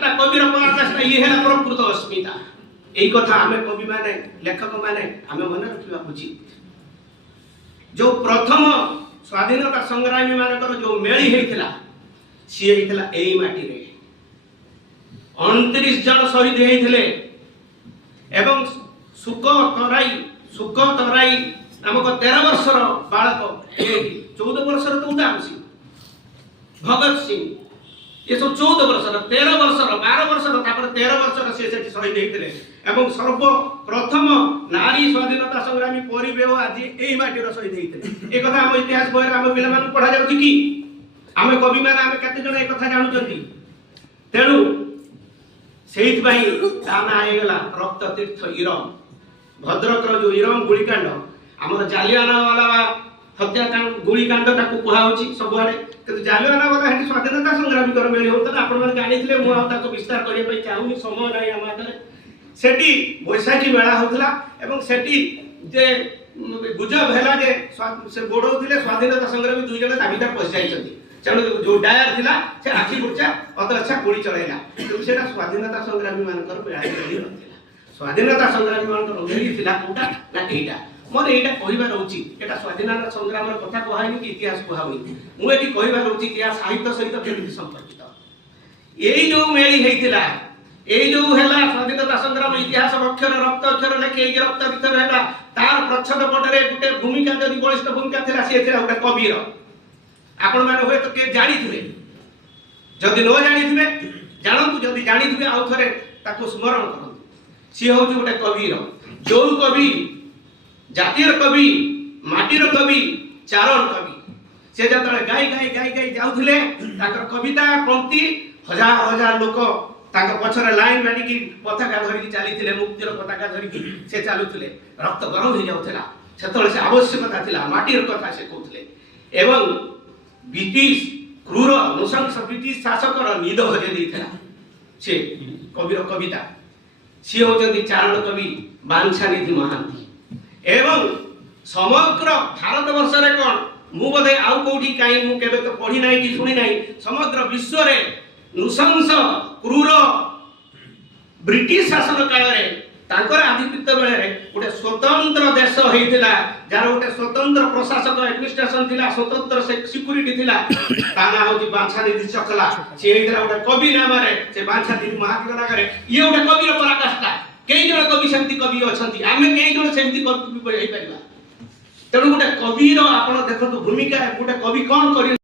पराकाष्ठा कविर पराकाष्ठा ये है प्रकृत अस्मिता। यही कथा आम कवि माने लेखक माने आम मन रखा उचित। जो प्रथम स्वाधीनता संग्रामी मानकर जो मेली होता सी होता यही माटी रे 29 जन शहीद होते एवं सुक तराई नामक 13 वर्षर बालक 14 वर्षर तो उदाम सिंह भगत सिंह ये सब 14 वर्षर 13 वर्षर 12 वर्षर 13 वर्षर से शहीद होते एवं सर्वप्रथम नारी स्वाधीनता संग्रामी परिबेह आज यही माटीर शहीद होते। एक आम इतिहास बही आम पिला पढ़ा जाऊँ कि आम कवि मैंने आम केते जन एक जानते तेणु से नागला रक्त तीर्थ इरम भद्रकर जो इरम गुलिकांड आमर जालियानवाला हत्याकांड गुलिकांड कहुच्छी सबुआड़े कि जालियानवाला स्वाधीनता संग्रामी मेली होता आप जानी मुझे विस्तार करने चाहूनी समय ना आम हाथ सेठी बैशाखी मेला होता एवं सेठी जे गुजब है जे से गोड़े स्वाधीनता संग्रामी 2 जन दाबीदार पशि जाइछन्ति तेणु जो डायर थिला से आखि बुर्चा अत अच्छा गुड़ी चलैला से स्वाधीनता संग्रामी मानकर मेली नथिला। स्वाधीनता संग्रामी मानकर मेली थिला कोटा ना एटा मोर एटा कहिबार उचित एटा स्वाधीनता संग्राम कथा कहैनि कि इतिहास कहैनि मु एटी कहिबार उचित या साहित्य सहित केमि संपर्कित एई जो मेली हेतिला एई जो हैला स्वाधीनता संग्राम इतिहास अक्षर रक्त अक्षर लेखे एई रक्त भितर हैला तार प्रच्छद पटरे गुटे भूमिका जदि बलिष्ठ भूमिका थिला से थिला गुटे कविर आपण माने होय तो के जानि थिबे जदि न जानि थिबे जानतु जदि जानि थिबे आउ थरे ताको स्मरण करंतु सी होउची गुटे कविर जो कवि जातीय कवि माटीर कवि चारण कवि से जतले गाई गाई गाई गाई जाउथिले ताकर कविता पंक्ति हजार हजार लोक ताका पछरे लाइन मानिकी पताका धरिकी चलीथिले मुक्तिर पताका धरिकी से चालुथिले रक्त गरम हो जाउथला सेतले से आवश्यकता थिला माटीर कथा से कहउथिले एवं ब्रिटिश क्रूर नृशंस ब्रिटिश शासकर निद हजे देइथला से कविर कविता सी होचंती चारण कवि बांछानिधि महांती एवं समग्र भारत वर्ष रे कोन मु बधे आउ कोठी काई मु केबे तो पढी नाही कि सुनी नाही समग्र विश्व रे नृशंस क्रूर ब्रिटिश शासन काल रे तांकर आधिपत्य बेले रे गोटे स्वतंत्र देश होइतिला जार गोटे स्वतंत्र प्रशासक एडमिनिस्ट्रेशन थिला स्वतंत्र सिक्युरिटी थिला ताना होती बांछानिधि चकला से हेइतिला गोटे कवि नाम रे से बांछानिधि महाती नाम रे ये गोटे कविर पराकाष्ठा केई जण कवि सेमति कवि अछंती आमे केई जण सेमति कवि होई परिबा तेणु गोटे कविर आपण देखतो भूमिका गोटे कवि कोन करि